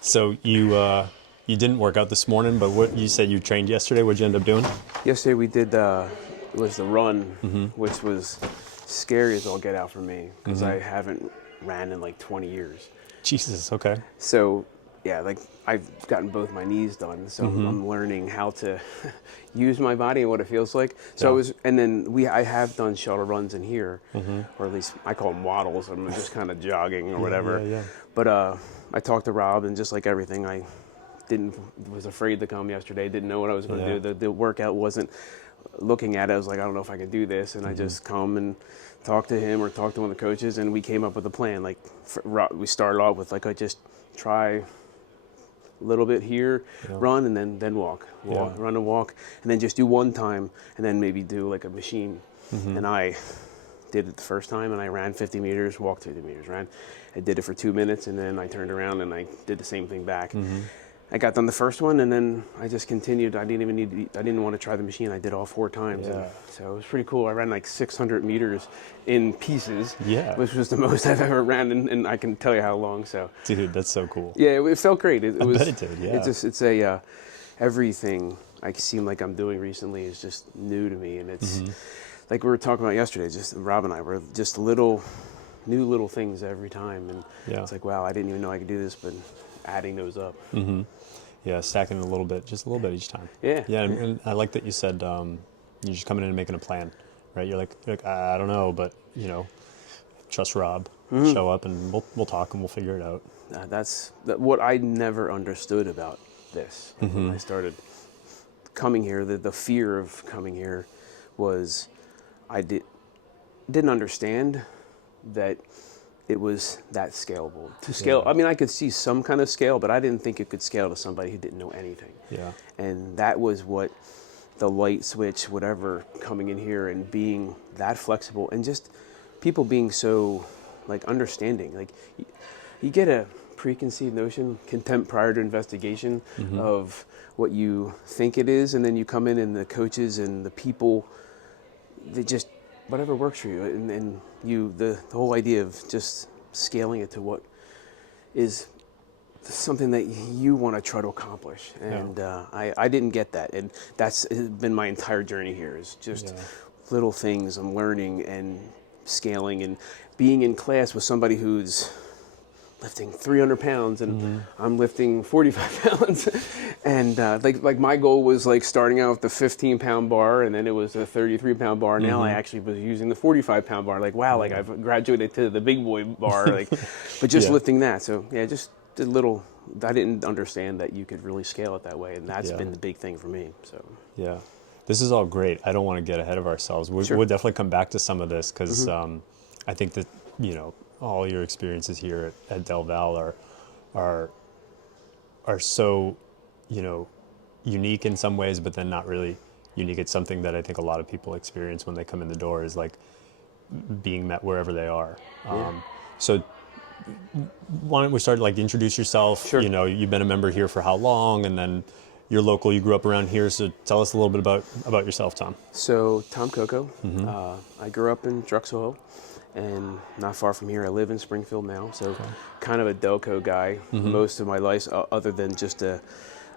So you didn't work out this morning, but what you said you trained yesterday. What'd you end up doing? Yesterday we did it was the run, which was scary as all get out for me because I haven't ran in like 20 years. Jesus. Okay. So yeah, like I've gotten both my knees done, so I'm learning how to use my body and what it feels like. So and then I have done shuttle runs in here, or at least I call them waddles. I'm just kind of jogging or whatever. Yeah. But I talked to Rob, and just like everything, I was afraid to come yesterday. Didn't know what I was going to do. The workout wasn't looking at it. I was like, I don't know if I can do this, and I just come and talk to him or talk to one of the coaches, and we came up with a plan. Like we started off with like I just try a little bit here, run, and then walk, run and walk, and then just do one time, and then maybe do like a machine. And I did it the first time, and I ran 50 meters, walked 50 meters, ran. I did it for 2 minutes, and then I turned around and I did the same thing back. I got done the first one, and then I just continued. I didn't want to try the machine. I did all 4 times. And so it was pretty cool. I ran like 600 meters in pieces, which was the most I've ever ran, and I can tell you how long. So, dude, that's so cool. Yeah, it felt great. I bet it did, yeah. It's everything I seem like I'm doing recently is just new to me, and it's like we were talking about yesterday. Just Rob and I were just new little things every time, and it's like, wow, I didn't even know I could do this, but adding those up. Yeah, stacking a little bit, just a little bit each time. Yeah. Yeah, and I like that you said you're just coming in and making a plan, right? You're like I don't know, but trust Rob, show up, and we'll talk and we'll figure it out. That's what I never understood about this. When I started coming here, the fear of coming here was I didn't understand that it was that scalable. To scale, I mean, I could see some kind of scale, but I didn't think it could scale to somebody who didn't know anything. Yeah. And that was what the light switch, whatever, coming in here and being that flexible, and just people being so like understanding. Like you get a preconceived notion, contempt prior to investigation of what you think it is, and then you come in and the coaches and the people, they just whatever works for you, and the whole idea of just scaling it to what is something that you want to try to accomplish. And I didn't get that, and that's been my entire journey here, is just little things I'm learning and scaling, and being in class with somebody who's lifting 300 pounds and I'm lifting 45 pounds. And like my goal was like starting out with the 15-pound bar, and then it was a 33-pound bar. Now I actually was using the 45-pound bar. Like, wow, like I've graduated to the big boy bar, like, but just lifting that. So yeah, just a little, I didn't understand that you could really scale it that way. And that's been the big thing for me. So yeah, this is all great. I don't want to get ahead of ourselves. We'll definitely come back to some of this, because I think that, all your experiences here at DelVal are so, unique in some ways, but then not really unique. It's something that I think a lot of people experience when they come in the door, is like being met wherever they are. So why don't we start, like, introduce yourself? Sure. You've been a member here for how long, and then you're local, you grew up around here, so tell us a little bit about yourself, Tom. So Tom Cocco, I grew up in Drexel Hill, and not far from here. I live in Springfield now, so kind of a Delco guy most of my life, other than just a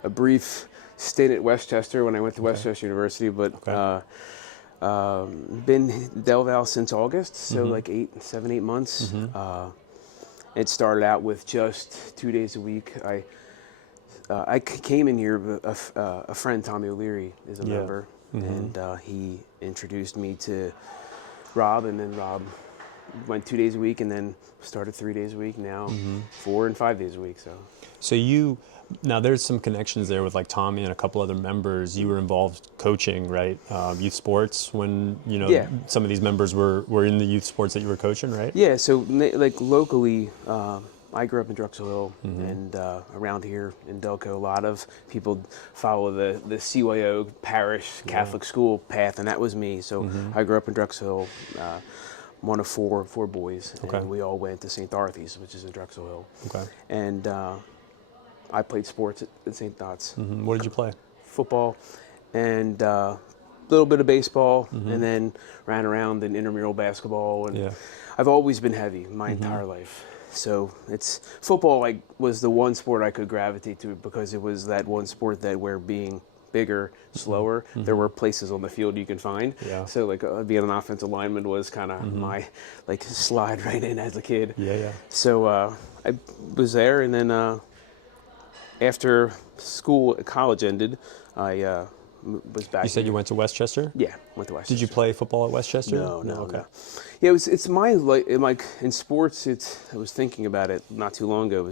brief stint at Westchester when I went to Westchester University. But been DelVal since August, so like 8 months. It started out with just 2 days a week. I came in here, a friend, Tommy O'Leary, is a member, and he introduced me to Rob, and then Rob went 2 days a week, and then started 3 days a week, now 4 and 5 days a week. So now there's some connections there with like Tommy and a couple other members. You were involved coaching, right? Youth sports when, some of these members were in the youth sports that you were coaching, right? Yeah, so like locally, I grew up in Drexel Hill, and around here in Delco, a lot of people follow the CYO parish Catholic school path, and that was me. So I grew up in Drexel Hill, one of four boys, and we all went to St. Dorothy's, which is in Drexel Hill. And I played sports at St. Dot's. What did you play? Football, and a little bit of baseball, and then ran around in intramural basketball. And I've always been heavy my entire life. So it's football. Like was the one sport I could gravitate to because it was that one sport that where being bigger, slower, there were places on the field you can find. Yeah. So like being an offensive lineman was kind of my like slide right in as a kid. Yeah. So I was there, and then after college ended, I was back. You said you went to Westchester? Yeah, went to Westchester. Did you play football at Westchester? No. Okay. Yeah, it's my like in sports. I was thinking about it not too long ago.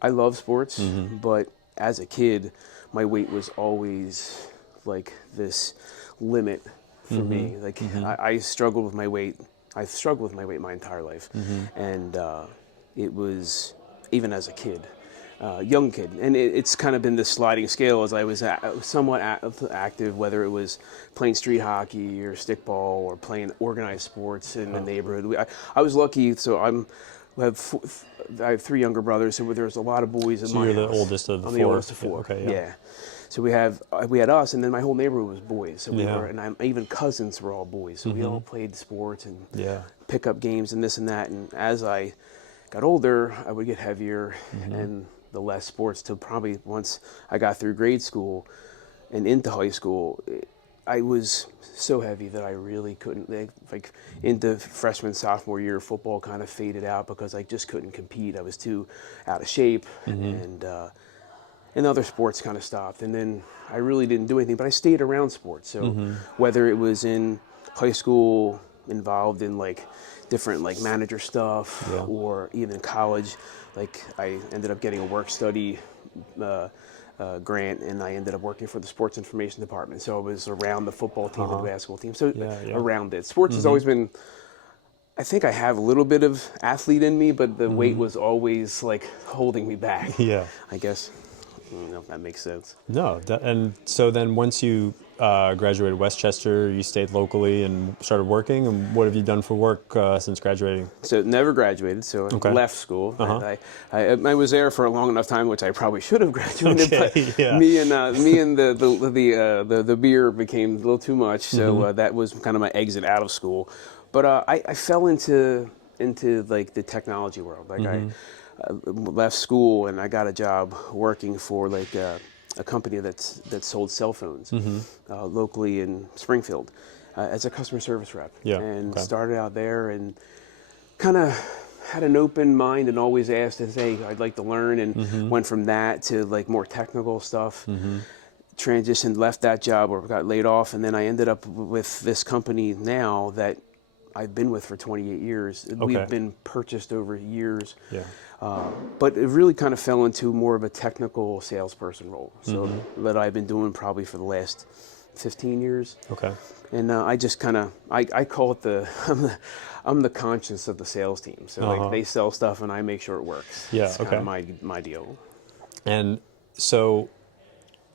I love sports, but as a kid, my weight was always like this limit for me. Like I struggled with my weight. I've struggled with my weight my entire life, and it was even as a kid. Young kid, and it's kind of been this sliding scale as I was somewhat active, whether it was playing street hockey or stickball or playing organized sports in the neighborhood. I was lucky, so I have 3 younger brothers, so there's a lot of boys in my house. So you're the oldest of the 4? I'm the oldest of 4. Okay, yeah. So we had us, and then my whole neighborhood was boys. So even cousins were all boys. So we all played sports and pickup games and this and that. And as I got older, I would get heavier and the less sports till probably once I got through grade school and into high school, I was so heavy that I really couldn't, like into freshman, sophomore year, football kind of faded out because I just couldn't compete. I was too out of shape and other sports kind of stopped. And then I really didn't do anything, but I stayed around sports. So whether it was in high school, involved in like different like manager stuff or even in college, like I ended up getting a work study grant, and I ended up working for the sports information department. So I was around the football team and the basketball team. So around it. Sports has always been, I think I have a little bit of athlete in me, but the weight was always like holding me back. Yeah. I guess. I don't know if that makes sense. No. And so then once you graduated Westchester, you stayed locally and started working. And what have you done for work since graduating? So never graduated. So I left school. I was there for a long enough time, which I probably should have graduated. But me and the beer became a little too much. So that was kind of my exit out of school. But I fell into like the technology world. Like I left school and I got a job working for like a company that sold cell phones locally in Springfield as a customer service rep. Started out there and kind of had an open mind and always asked, hey, I'd like to learn, and went from that to like more technical stuff. Transitioned, left that job or got laid off, and then I ended up with this company now that I've been with for 28 years. We've been purchased over years. But it really kind of fell into more of a technical salesperson role. So that I've been doing probably for the last 15 years. Okay. And I just kind of, I call it I'm the conscience of the sales team. So like they sell stuff and I make sure it works. It's kind of my deal. And so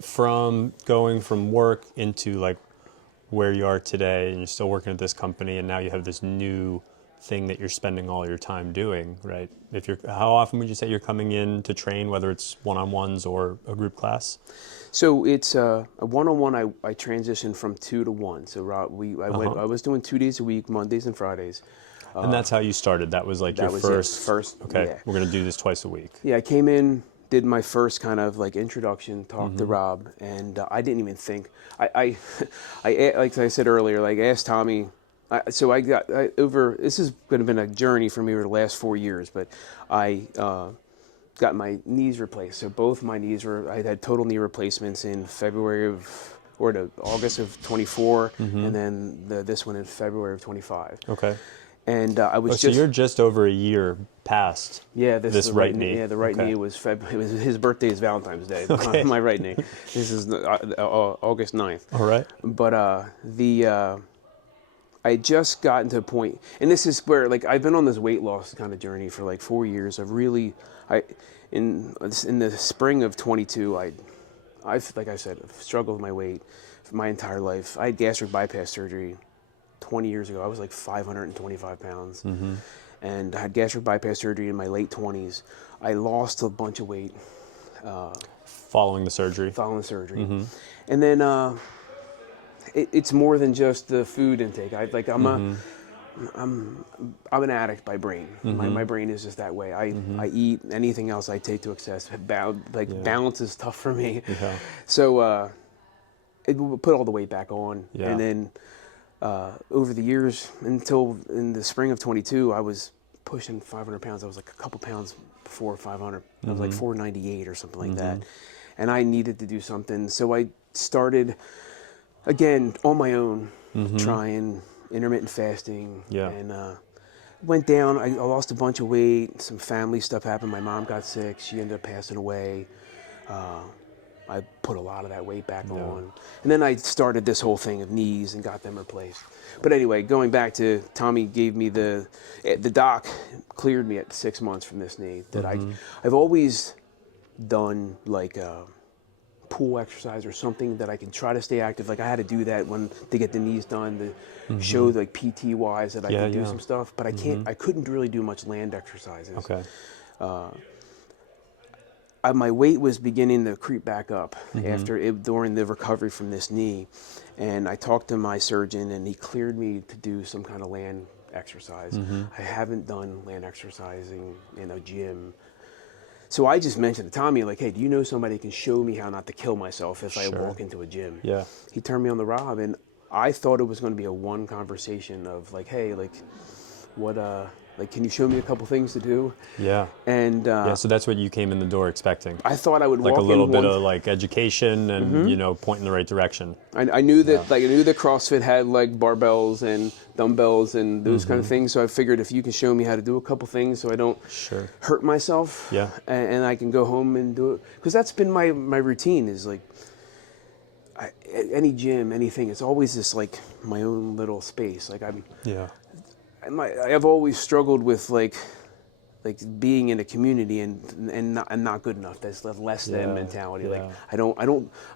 from going from work into like where you are today, and you're still working at this company, and now you have this new thing that you're spending all your time doing, right? How often would you say you're coming in to train, whether it's one-on-ones or a group class? So it's a one-on-one. I transitioned from 2 to 1. So I was doing 2 days a week, Mondays and Fridays. And that's how you started. That was like first. Okay, we're gonna do this twice a week. Yeah, I came in, did my first kind of like introduction, talked to Rob, and I didn't even think. I like I said earlier, like asked Tommy. So I got this has been a journey for me over the last 4 years, but I got my knees replaced. So both my knees I had total knee replacements in August of 24, and then this one in February of 25. Okay. And I was so you're just over a year past this right knee. Yeah, the right knee was his birthday is Valentine's Day. My right knee. This is August 9th. All right. But I just gotten to a point, and this is where like I've been on this weight loss kind of journey for like 4 years. In the spring of 22, I've like I said, struggled with my weight for my entire life. I had gastric bypass surgery 20 years ago. I was like 525 pounds, and I had gastric bypass surgery in my late 20s. I lost a bunch of weight following the surgery. And then it's more than just the food intake. I'm an addict by brain. My brain is just that way. I eat anything else I take to excess. Balance is tough for me. Yeah. So it would put all the weight back on, Yeah. and then over the years until in the spring of 22, I was pushing 500 pounds. I was like a couple pounds before 500. I was like 498 or something like that, and I needed to do something. So I started again on my own, trying intermittent fasting, Yeah. and went down. I lost a bunch of weight. Some family stuff happened. My mom got sick. She ended up passing away. I put a lot of that weight back on. And then I started this whole thing of knees and got them replaced. But anyway, going back to Tommy gave me the doc cleared me at 6 months from this knee that I've always done like pool exercise or something that I can try to stay active. Like I had to do that to get the knees done to show like PT wise that I could do some stuff, but I couldn't really do much land exercises. Okay. My weight was beginning to creep back up during the recovery from this knee, and I talked to my surgeon, and he cleared me to do some kind of land exercise. I haven't done land exercising in a gym, so I just mentioned to Tommy, like, hey, do you know somebody who can show me how not to kill myself if I walk into a gym? Yeah. He turned me on the Rob, and I thought it was going to be a one conversation of like, hey, like, what like, can you show me a couple things to do? Yeah. And So that's what you came in the door expecting. I thought I would Like walk a little in bit of like education and point in the right direction. I knew that I knew that CrossFit had like barbells and dumbbells and those kind of things. So I figured if you can show me how to do a couple things, so I don't hurt myself. Yeah. And I can go home and do it, because that's been my routine. Is like any gym, anything. It's always this like my own little space. Like I've always struggled with like being in a community and not good enough. That's less than mentality. Like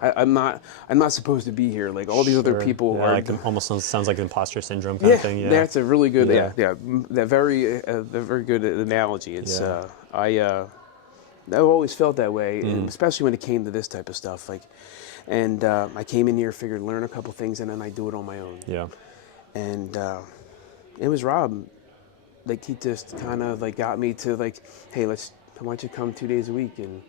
I'm not supposed to be here. Like all these other people are. Like almost sounds like imposter syndrome kind of thing. Yeah, that's a really good. That very good analogy. It's I've always felt that way, and especially when it came to this type of stuff. Like, and I came in here, figured learn a couple things, and then I do it on my own. Yeah, and. It was Rob, like he just kind of like got me to like, hey, why don't you come 2 days a week? And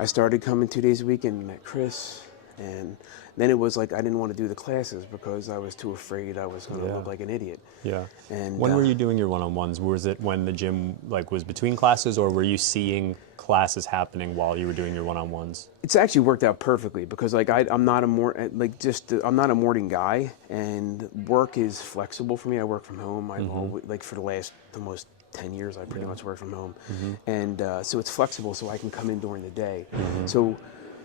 I started coming 2 days a week and met Chris, and then it was like I didn't want to do the classes because I was too afraid I was going to look like an idiot. Yeah. And when were you doing your one-on-ones? Was it when the gym like was between classes, or were you seeing classes happening while you were doing your one-on-ones? It's actually worked out perfectly because like I'm not a morning guy, and work is flexible for me. I work from home. I've always, like for the last almost 10 years, I pretty much work from home, and so it's flexible, so I can come in during the day. So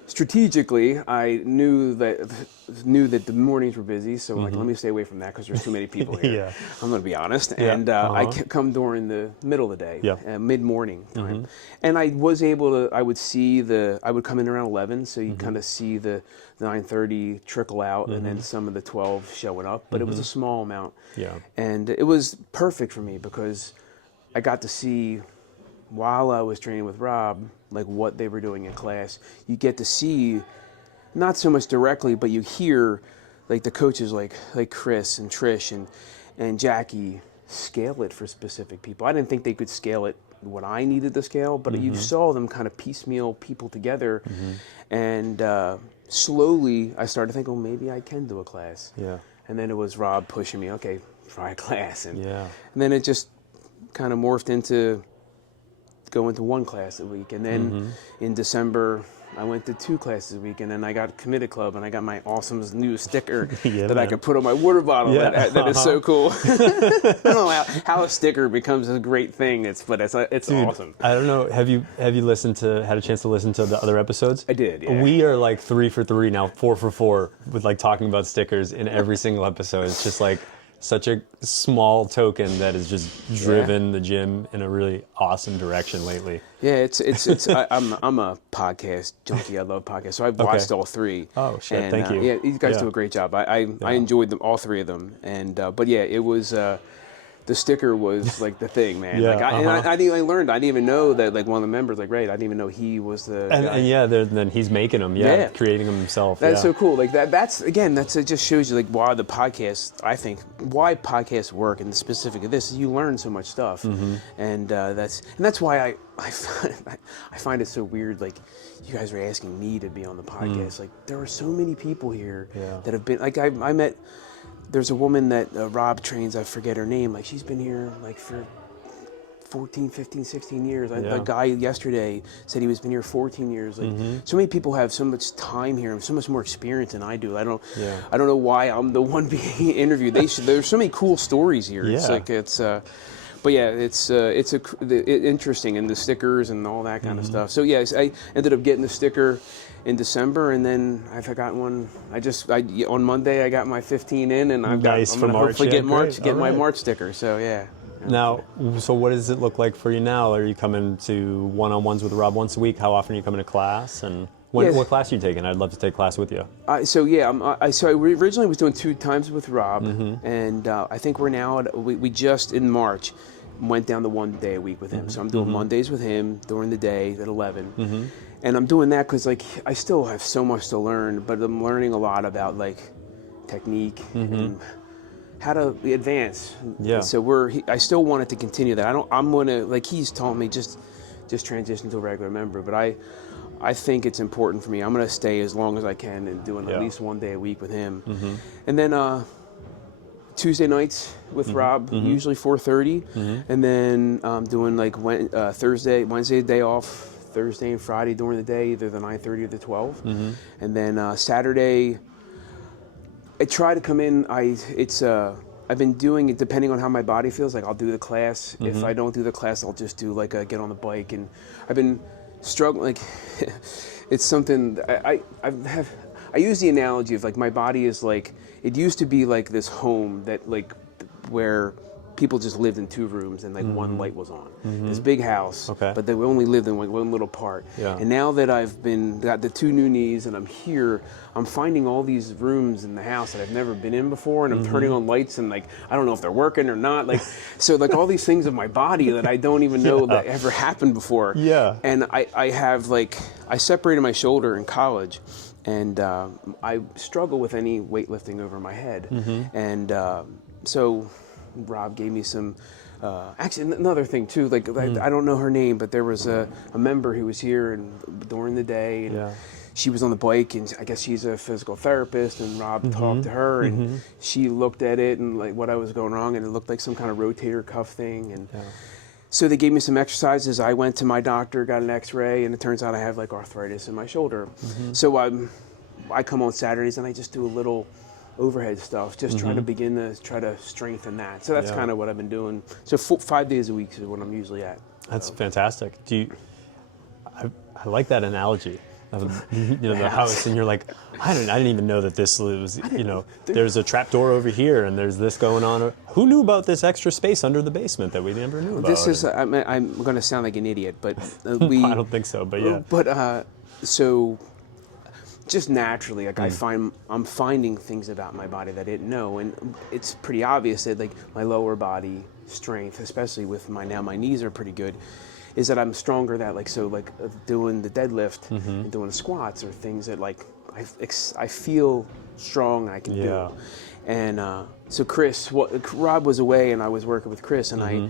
strategically, I knew that the mornings were busy, so like let me stay away from that because there's too many people here. I'm going to be honest, and I come during the middle of the day, mid-morning time, and I was able to. I would come in around 11, so you kind of see the 9:30 trickle out, and then some of the 12 showing up, but it was a small amount, and it was perfect for me because I got to see, while I was training with Rob, like what they were doing in class. You get to see, not so much directly, but you hear like the coaches like Chris and Trish and Jackie scale it for specific people. I didn't think they could scale it what I needed to scale, but you saw them kind of piecemeal people together, and slowly I started to think, oh, maybe I can do a class. Yeah. And then it was Rob pushing me, okay, try a class, and then it just kind of morphed into going to one class a week, and then in December I went to 2 classes a week, and then I got Committed Club, and I got my awesome new sticker that I could put on my water bottle. That is so cool. I don't know how a sticker becomes a great thing. It's Dude, awesome. I don't know. Have you had a chance to listen to the other episodes? I did. Yeah. We are like 3 for 3 now, 4 for 4 with like talking about stickers in every single episode. It's just like such a small token that has just driven the gym in a really awesome direction lately. Yeah, I'm a podcast junkie. I love podcasts, so I've watched all 3. Oh shit! And, thank you. Yeah, these guys do a great job. I enjoyed them, all 3 of them, and but yeah, it was the sticker was like the thing, man. Yeah, Like I learned. I didn't even know that like one of the members, like Ray, I didn't even know he was the guy. And yeah, then he's making them. Yeah, creating them himself. That's so cool. Like that's again, it just shows you like why the podcast. I think why podcasts work, and the specific of this is you learn so much stuff, and that's why I find it so weird. Like you guys are asking me to be on the podcast. Like there are so many people here that have been. Like I met. There's a woman that Rob trains, I forget her name, like she's been here like for 14, 15, 16 years. A guy yesterday said he was been here 14 years. Like so many people have so much time here and so much more experience than I do. I don't know why I'm the one being interviewed. There's so many cool stories here. Yeah. It's like but yeah, it's interesting, and the stickers and all that kind of stuff. So yes, I ended up getting the sticker in December, and then I've got one. On Monday I got my 15 in, and I'm going to hopefully get my March sticker. So yeah. Now, so what does it look like for you now? Are you coming to one-on-ones with Rob once a week? How often are you coming to class? And what class are you taking? I'd love to take class with you. I originally was doing 2 times with Rob, and I think we're now we just in March went down to 1 day a week with him. So I'm doing Mondays with him during the day at 11. And I'm doing that because like I still have so much to learn, but I'm learning a lot about like technique and how to advance. Yeah. And so I still wanted to continue that. I'm gonna, like he's taught me, just transition to a regular member. But I think it's important for me. I'm gonna stay as long as I can and doing at least 1 day a week with him. And then Tuesday nights with Rob, usually 4:30, and then doing like Wednesday day off. Thursday and Friday during the day, either the 9:30 or the 12, and then Saturday. I try to come in. I've been doing it depending on how my body feels. Like I'll do the class. If I don't do the class, I'll just do like get on the bike. And I've been struggling. Like it's something I use the analogy of like my body is like it used to be like this home that like where people just lived in 2 rooms and like one light was on. This big house, but they only lived in like one little part. Yeah. And now that I've got the 2 new knees and I'm here, I'm finding all these rooms in the house that I've never been in before, and I'm turning on lights and like I don't know if they're working or not. Like so like all these things of my body that I don't even know that ever happened before. Yeah. And I have like I separated my shoulder in college, and I struggle with any weightlifting over my head, and so Rob gave me some, actually another thing too, like I don't know her name, but there was a member who was here and during the day, and she was on the bike, and I guess she's a physical therapist, and Rob talked to her, and she looked at it and like what I was going wrong, and it looked like some kind of rotator cuff thing, and so they gave me some exercises. I went to my doctor, got an x-ray, and it turns out I have like arthritis in my shoulder. So I come on Saturdays and I just do a little overhead stuff, just trying to try to strengthen that. So that's kind of what I've been doing. So 5 days a week is what I'm usually at. That's fantastic. I like that analogy of the house, and you're like, I didn't even know that this was, there's a trap door over here and there's this going on. Who knew about this extra space under the basement that we never knew about? This is, I'm going to sound like an idiot, but I don't think so, but yeah. But so just naturally, like I'm finding things about my body that I didn't know, and it's pretty obvious that like my lower body strength, especially with my knees are pretty good, is that I'm stronger. That like doing the deadlift and doing the squats are things that like I feel strong I can do. And so Rob was away, and I was working with Chris, and I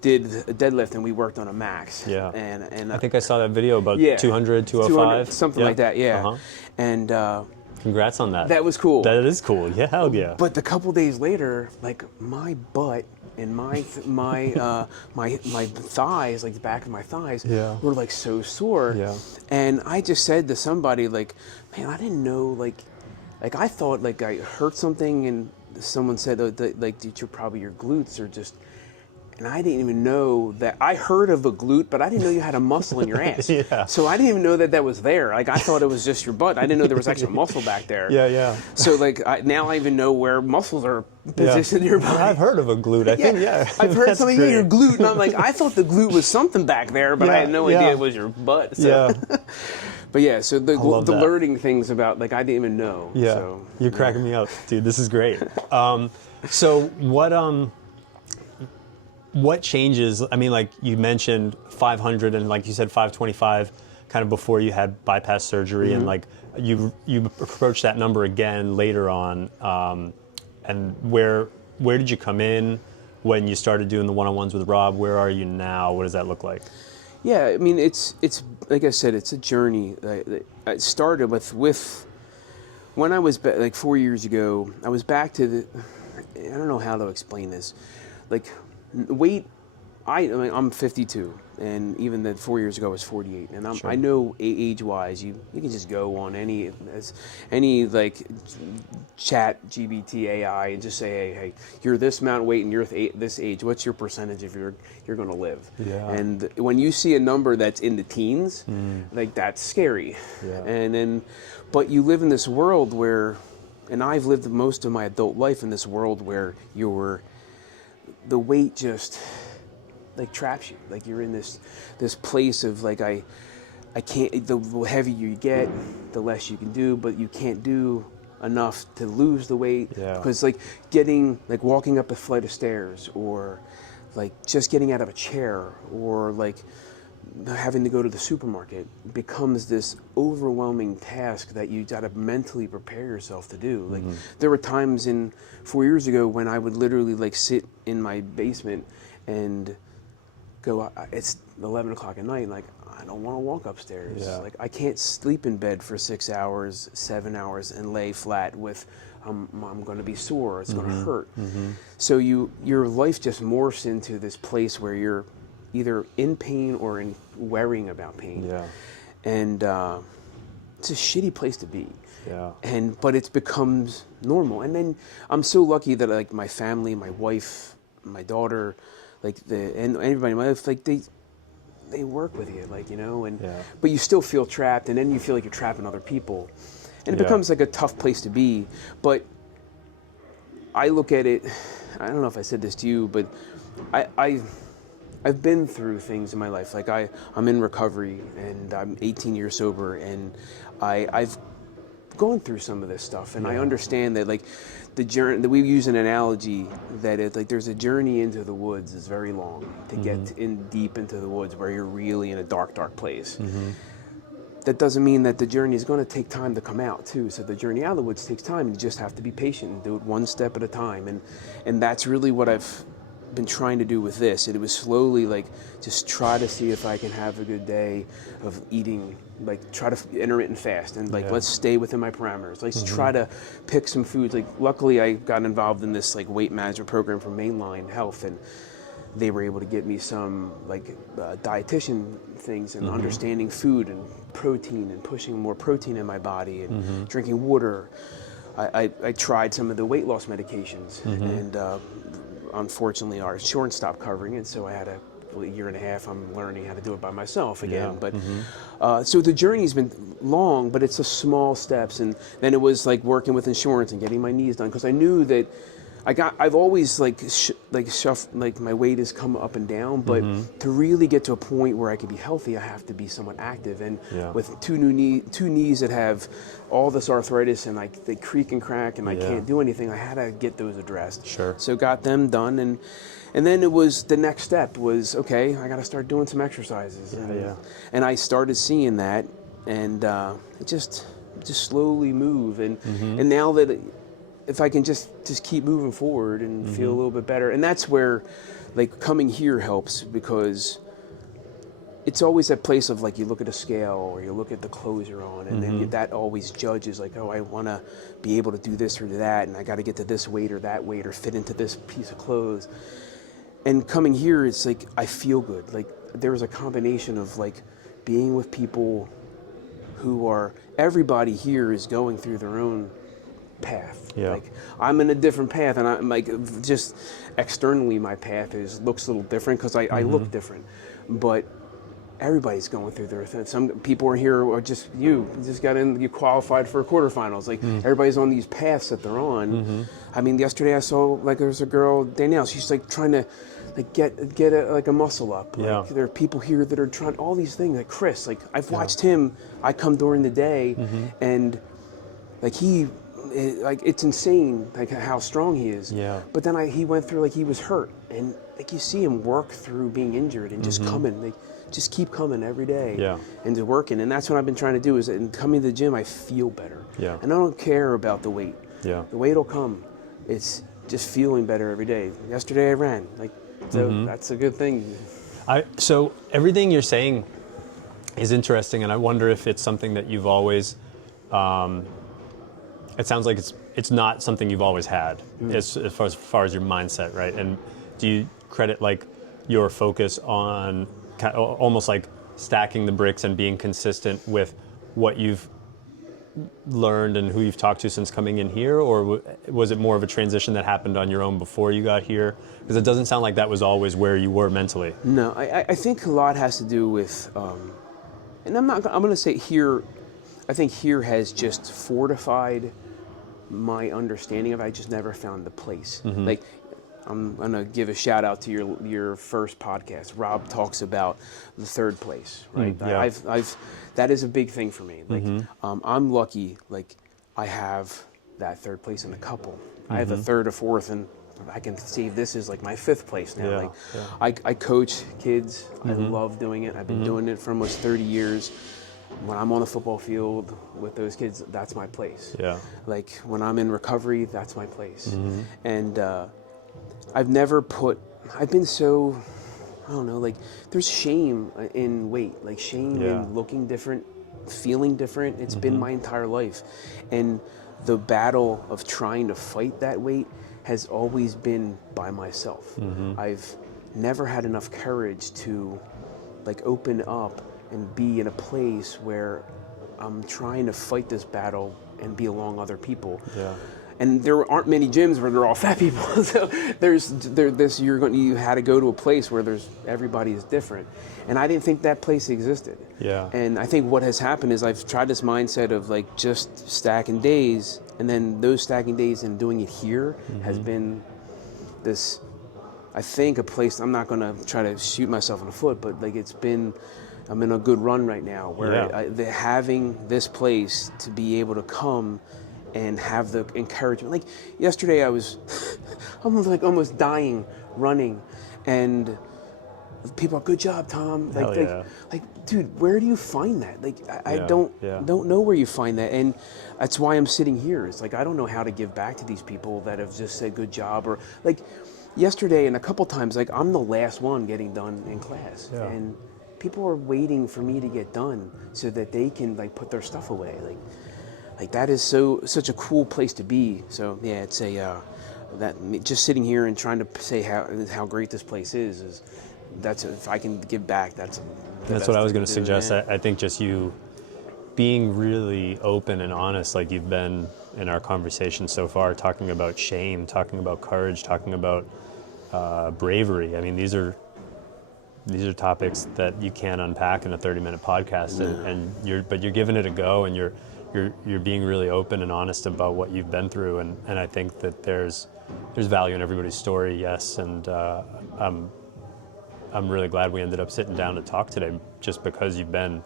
did a deadlift, and we worked on a max. Yeah. And I think I saw that video about 200, 205. Something like that, yeah. And congrats on that. That was cool. That is cool. Yeah, hell yeah. But a couple days later, like my butt and my thighs, like the back of my thighs, were like so sore. Yeah. And I just said to somebody like, man, I didn't know like I thought like I hurt something, and someone said like probably your glutes are just. And I didn't even know that. I heard of a glute, but I didn't know you had a muscle in your ass. So I didn't even know that was there. Like I thought it was just your butt. I didn't know there was actual muscle back there. Yeah. So like now I even know where muscles are positioned in your body. I've heard of a glute. I think I've heard something about your glute, and I'm like, I thought the glute was something back there, but I had no idea it was your butt. So. But so the learning things about like I didn't even know. Yeah. So, you're cracking me up, dude. This is great. So what what changes? I mean, like you mentioned 500 and like you said 525 kind of before you had bypass surgery, and like you approached that number again later on. And where did you come in when you started doing the one-on-ones with Rob? Where are you now? What does that look like? Yeah, I mean, it's like I said, it's a journey. I started with when I was like 4 years ago. I was back to the. I don't know how to explain this. Like weight, I mean, I'm 52, and even then 4 years ago I was 48, and Sure. I know age-wise, you can just go on any like chat GBT AI and just say, hey, you're this amount of weight and you're this age. What's your percentage if you're going to live? Yeah. And when you see a number that's in the teens, like that's scary. Yeah. And then, but you live in this world where, and I've lived most of my adult life in this world where the weight just like traps you. Like you're in this place of like I can't. The heavier you get, the less you can do, but you can't do enough to lose the weight. Yeah. Because like walking up a flight of stairs, or like just getting out of a chair, or like having to go to the supermarket becomes this overwhelming task that you got to mentally prepare yourself to do. Like there were times 4 years ago when I would literally like sit in my basement and go, it's 11 o'clock at night, like I don't want to walk upstairs. Yeah. Like I can't sleep in bed for 6 hours, 7 hours and lay flat with I'm going to be sore, it's going to hurt. So your life just morphs into this place where you're either in pain or in worrying about pain. Yeah. And it's a shitty place to be. Yeah. But it becomes normal. And then I'm so lucky that like my family, my wife, my daughter, and everybody in my life, like they work with you, like, you know, and Yeah. but you still feel trapped, and then you feel like you're trapping other people. And it Yeah. becomes like a tough place to be. But I look at it, I don't know if I said this to you, but I've been through things in my life. Like I'm in recovery, and I'm 18 years sober, and I've gone through some of this stuff, and I understand that like the journey that we use an analogy that it's like there's a journey into the woods is very long to get in deep into the woods where you're really in a dark place. That doesn't mean that the journey is going to take time to come out too. So the journey out of the woods takes time, and you just have to be patient and do it one step at a time. And that's really what I've been trying to do with this. And it was slowly like just try to see if I can have a good day of eating, like try to intermittent fast, and like let's stay within my parameters. Let's try to pick some foods. Like luckily I got involved in this like weight management program from Mainline Health, and they were able to get me some like dietitian things and understanding food and protein and pushing more protein in my body and drinking water. I tried some of the weight loss medications, and unfortunately our insurance stopped covering it, so I had a year and a half I'm learning how to do it by myself again. But so the journey's been long, but it's a small steps. And then it was like working with insurance and getting my knees done, because I knew that I've always like my weight has come up and down, but to really get to a point where I can be healthy, I have to be somewhat active. And with two knees that have all this arthritis, and like they creak and crack, and I can't do anything, I had to get those addressed. Sure. So got them done, and then it was the next step was, okay, I got to start doing some exercises. And I started seeing that, and it just slowly move, and now that if I can just keep moving forward and feel a little bit better. And that's where like coming here helps, because it's always that place of like you look at a scale or you look at the clothes you're on, and then that always judges like, oh, I want to be able to do this or that, and I got to get to this weight or that weight or fit into this piece of clothes. And coming here, it's like I feel good. Like there was a combination of like being with people who are, everybody here is going through their own path. Like I'm in a different path, and I'm like, just externally my path looks a little different because I look different, but everybody's going through their thing. Some people are here, or just you got in, you qualified for quarterfinals. Like everybody's on these paths that they're on. I mean, yesterday I saw like there's a girl, Danielle, she's like trying to like get a muscle up. Like there are people here that are trying all these things. Like Chris, like I've watched him. I come during the day, and like he like it's insane, like how strong he is. Yeah. But then he went through, like, he was hurt, and like you see him work through being injured and just coming, like just keep coming every day. Yeah. And just working, and that's what I've been trying to do. Is in coming to the gym, I feel better. Yeah. And I don't care about the weight. Yeah. The weight will come. It's just feeling better every day. Yesterday I ran, like, so that's a good thing. So everything you're saying is interesting, and I wonder if it's something that you've always. It sounds like it's not something you've always had as far as your mindset, right? And do you credit like your focus on almost like stacking the bricks and being consistent with what you've learned and who you've talked to since coming in here, or was it more of a transition that happened on your own before you got here? Because it doesn't sound like that was always where you were mentally. No, I think a lot has to do with, and I'm going to say here, I think here has just fortified my understanding of it. I just never found the place. Like, I'm going to give a shout out to your first podcast. Rob talks about the third place, right? Yeah. That is a big thing for me. Like, I'm lucky, like, I have that third place in a couple. I have a third, a fourth, and I can see this is like my fifth place now. Yeah, like, I coach kids. I love doing it. I've been doing it for almost 30 years. When I'm on the football field with those kids, that's my place. Yeah. Like, when I'm in recovery, that's my place. And I've been so, I don't know, like, there's shame in weight, like shame in looking different, feeling different. It's been my entire life. And the battle of trying to fight that weight has always been by myself. I've never had enough courage to, like, open up and be in a place where I'm trying to fight this battle and be along other people. Yeah. And there aren't many gyms where they're all fat people. So you had to go to a place where everybody is different. And I didn't think that place existed. Yeah. And I think what has happened is I've tried this mindset of, like, just stacking days, and then those stacking days and doing it here has been this, I think, a place. I'm not going to try to shoot myself in the foot, but, like, I'm in a good run right now where having this place to be able to come and have the encouragement. Like, yesterday I was almost dying running, and people are, good job, Tom. Like, dude, where do you find that? Like, I don't know where you find that. And that's why I'm sitting here. It's like, I don't know how to give back to these people that have just said good job, or, like, yesterday and a couple times, like, I'm the last one getting done in class. Yeah. And people are waiting for me to get done so that they can, like, put their stuff away. Like that is such a cool place to be. So yeah, it's just sitting here and trying to say how great this place is that's, if I can give back, that's what I was going to suggest. I think just you being really open and honest, like you've been in our conversation so far, talking about shame, talking about courage, talking about bravery. I mean, these are topics that you can't unpack in a 30-minute podcast, and you're giving it a go, and you're being really open and honest about what you've been through, and I think that there's value in everybody's story, yes, and I'm really glad we ended up sitting down to talk today, just because you've been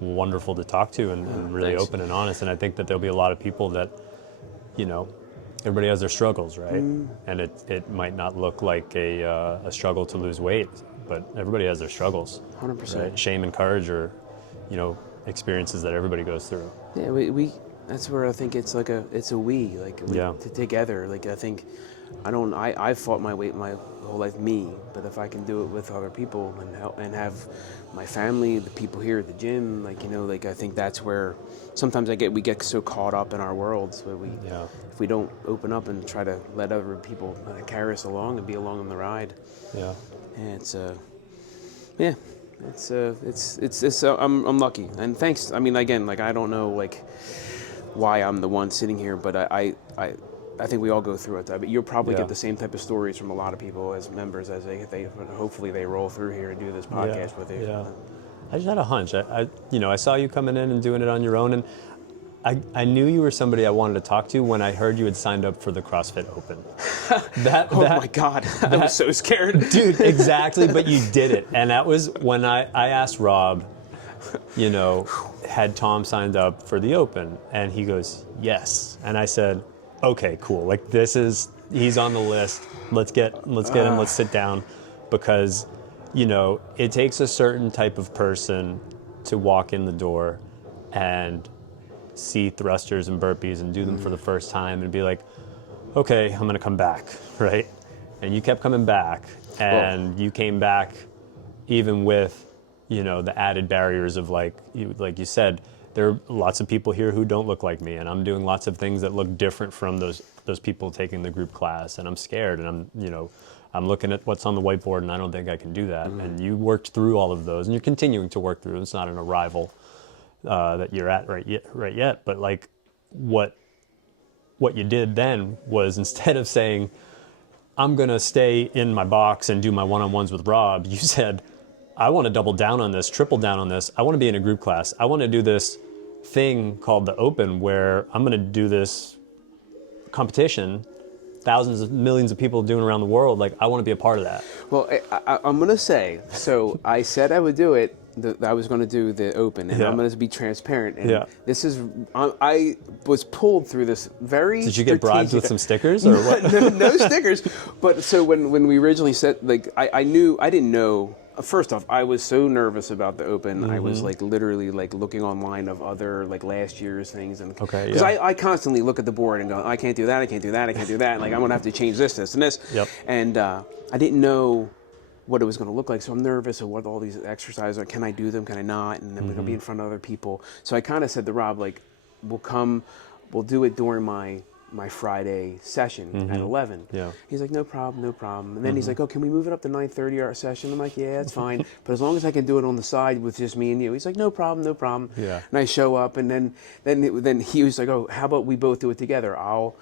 wonderful to talk to and really open and honest, and I think that there'll be a lot of people that, you know, everybody has their struggles, right? And it might not look like a struggle to lose weight, but everybody has their struggles. 100%. Right? Shame and courage are, you know, experiences that everybody goes through. Yeah, we that's where I think it's like we together. Like, I think I fought my weight my whole life, but if I can do it with other people and help and have my family, the people here at the gym, like, you know, like, I think that's where sometimes we get so caught up in our worlds where if we don't open up and try to let other people carry us along and be along on the ride. Yeah. And I'm lucky, and thanks. I mean, again, like, I don't know, like, why I'm the one sitting here, but I think we all go through it. But you'll probably get the same type of stories from a lot of people as members as they hopefully they roll through here and do this podcast with you. Yeah. I just had a hunch. I saw you coming in and doing it on your own, and I knew you were somebody I wanted to talk to when I heard you had signed up for the CrossFit Open. Oh my God, I was so scared. Dude, exactly, but you did it. And that was when I asked Rob, had Tom signed up for the Open? And he goes, yes. And I said, okay, cool. Like he's on the list. Let's get him. Let's sit down, because, it takes a certain type of person to walk in the door and see thrusters and burpees and do them for the first time and be like, okay, I'm going to come back, right? And you kept coming back, and you came back even with, the added barriers of like you said, there are lots of people here who don't look like me, and I'm doing lots of things that look different from those people taking the group class, and I'm scared, and I'm looking at what's on the whiteboard, and I don't think I can do that. And you worked through all of those, and you're continuing to work through. It's not an arrival that you're at right yet, but like what you did then was, instead of saying, I'm going to stay in my box and do my one-on-ones with Rob, you said, I want to double down on this, triple down on this. I want to be in a group class. I want to do this thing called the Open, where I'm going to do this competition, thousands of millions of people doing around the world. Like, I want to be a part of that. Well, I'm going to say, so I said I would do it. I was going to do the Open, and I'm going to be transparent. And this is, I was pulled through this very. Did you get bribed with some stickers or what? No stickers. But so when we originally said, like, I didn't know. First off, I was so nervous about the Open. I was like literally like looking online of other like last year's things, and because I constantly look at the board and go, I can't do that, I can't do that, I can't do that. Like, I'm gonna have to change this, and this. Yep. And I didn't know what it was going to look like, so I'm nervous of what all these exercises are. Can I do them? Can I not? And then we're going to be in front of other people. So I kind of said to Rob, like, we'll do it during my Friday session at 11. Yeah. He's like, no problem, no problem. And then he's like, oh, can we move it up to 9:30 our session? I'm like, yeah, that's fine. But as long as I can do it on the side with just me and you. He's like, no problem, no problem. Yeah. And I show up, and then he was like, oh, how about we both do it together? I'll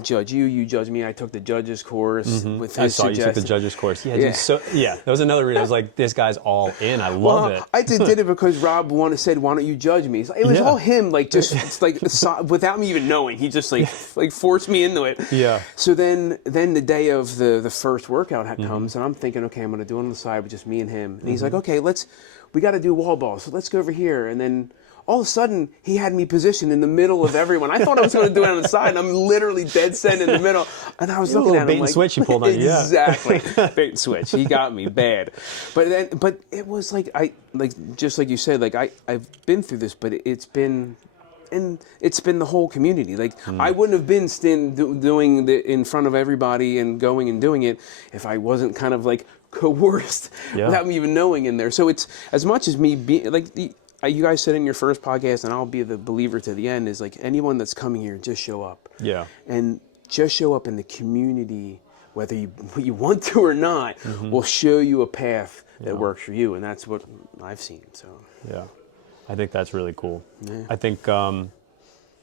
judge you. You judge me. I took the judges course with his I saw you took the judges course. Yeah. That was another reason. I was like, this guy's all in. I love it. I did it because Rob said, why don't you judge me? It was all him, like, just it's like without me even knowing. He just like forced me into it. Yeah. So then the day of the first workout comes, and I'm thinking, okay, I'm going to do it on the side with just me and him. And he's like, okay, we got to do wall balls. So let's go over here. And then all of a sudden, he had me positioned in the middle of everyone. I thought I was going to do it on the side, and I'm literally dead set in the middle. And I was looking at him bait and switch you pulled on you. Exactly, bait and switch. He got me bad. But it was like just like you said, like I've been through this, but it's been the whole community. Like I wouldn't have been doing it in front of everybody and going and doing it if I wasn't kind of like coerced without me even knowing in there. So it's as much as me being like you guys said in your first podcast, and I'll be the believer to the end, is like anyone that's coming here, just show up. Yeah. And just show up in the community, whether you want to or not, will show you a path that works for you. And that's what I've seen. So. Yeah. I think that's really cool. Yeah. I think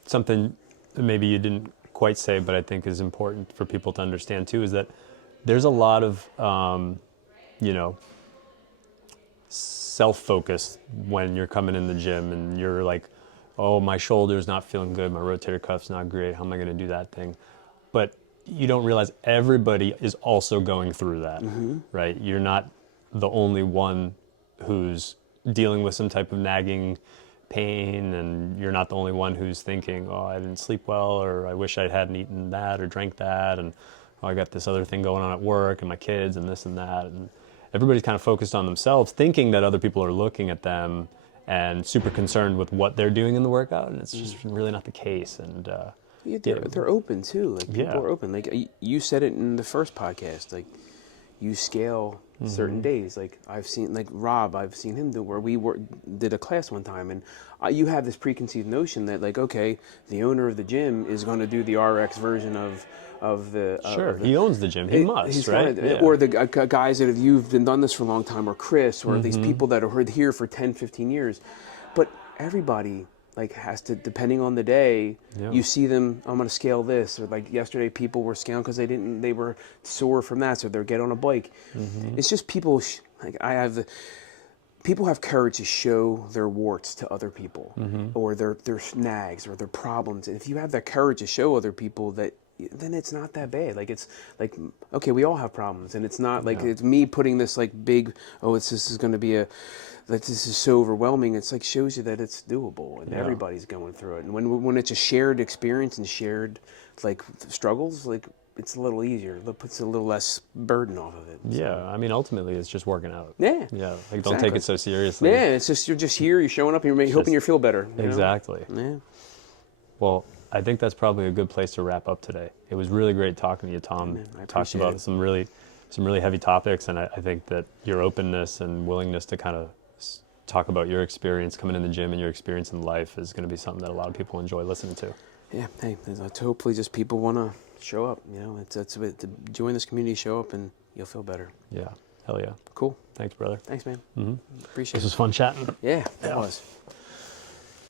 something that maybe you didn't quite say, but I think is important for people to understand too, is that there's a lot of, self-focus when you're coming in the gym and you're like, oh, my shoulder's not feeling good, my rotator cuff's not great, how am I going to do that thing? But you don't realize everybody is also going through that, right? You're not the only one who's dealing with some type of nagging pain, and you're not the only one who's thinking, oh, I didn't sleep well, or I wish I hadn't eaten that or drank that, and oh, I got this other thing going on at work and my kids and this and that. And everybody's kind of focused on themselves, thinking that other people are looking at them and super concerned with what they're doing in the workout, and it's just really not the case. And they're open too. Like people are open. Like you said it in the first podcast. Like you scale certain days. Like I've seen, like Rob, I've seen him do where did a class one time, and you have this preconceived notion that like, okay, the owner of the gym is going to do the RX version of the he owns the gym. He must, right? Or the guys that you've been done this for a long time, or Chris, or these people that are here for 10, 15 years. But everybody like has to, depending on the day, you see them, I'm going to scale this. Or like yesterday, people were scaling because they were sore from that, so they'll get on a bike. It's just people, people have courage to show their warts to other people, or their snags, or their problems. And if you have that courage to show other people that then it's not that bad. Like, it's like, okay, we all have problems, and it's not like Yeah. it's me putting this like big, oh, this is going to be like this is so overwhelming. It's like shows you that it's doable, and Yeah. everybody's going through it. And when it's a shared experience and shared like struggles, like it's a little easier. It puts a little less burden off of it. Yeah, I mean, ultimately, it's just working out. Yeah. Yeah, like don't take Exactly. it so seriously. Yeah, it's just you're just here, you're showing up, and you're hoping you feel better. You know? Exactly. Yeah. Well, I think that's probably a good place to wrap up today. It was really great talking to you, Tom. Man, I Talked appreciate about it. some really heavy topics, and I think that your openness and willingness to kind of talk about your experience coming in the gym and your experience in life is going to be something that a lot of people enjoy listening to. Yeah. Hey, hopefully, just people want to show up. You know, that's to join this community, show up, and you'll feel better. Yeah, hell yeah. Cool. Thanks, brother. Thanks, man. Mm-hmm. Appreciate This it. was fun chatting. Yeah, that Yeah. was.